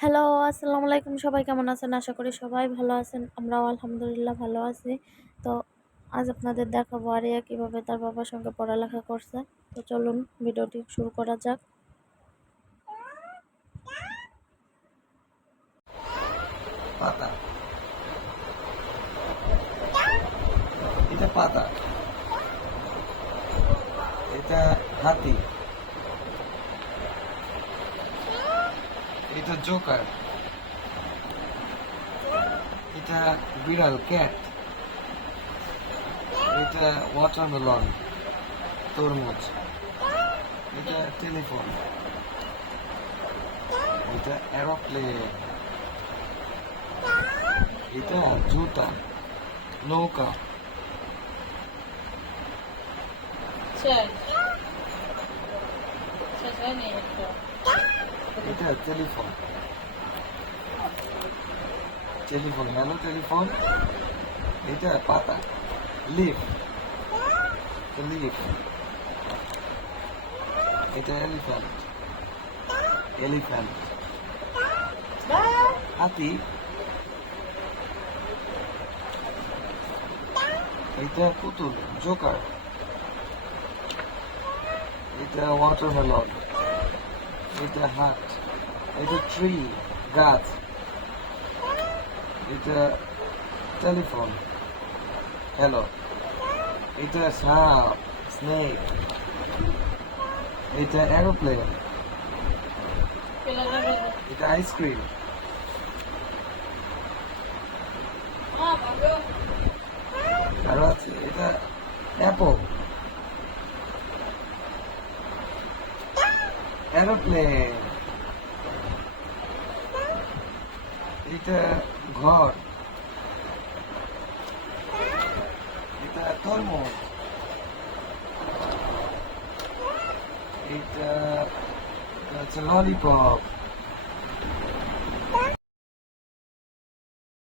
Hello, আসসালামু আলাইকুম। সবাই কেমন আছেন? আশা করি সবাই ভালো আছেন। আমরাও আলহামদুলিল্লাহ ভালো আছি। তো আজ আপনাদের দেখাবো আরিয়া কিভাবে তার বাবার সঙ্গে পড়ালেখা করছে। তো চলুন ভিডিওটি শুরু করা যাক। পাতা, এটা পাতা, এটা হাতি, এটা জোকার, এটা বিড়াল ক্যাট, এটা ওয়াটারমেলন তরমুজ, এটা টেলিফোন, এটা এরোপ্লেন, এটা জুতা, নৌকা, এটা টেলিফোন, টেলিফোন হ্যালো টেলিফোন, এটা পাতা, লিফ, লিফ, এটা এলিফ্যান্ট, এলিফ্যান্ট, হাতি, এটা পুতুল জোকার, এটা ওয়াটারমেলন, এটা হাট, এটা ট্রি গাছ, এটা টেলিফোন হ্যালো, এটা সাপ স্নেক, এটা এরোপ্লেন, এটা আইসক্রিম, আরো আছে এটা অ্যাপল, এরোপ্লেন, এটা ঘর, এটা তরমুজ, এটা হচ্ছে ললিপপ,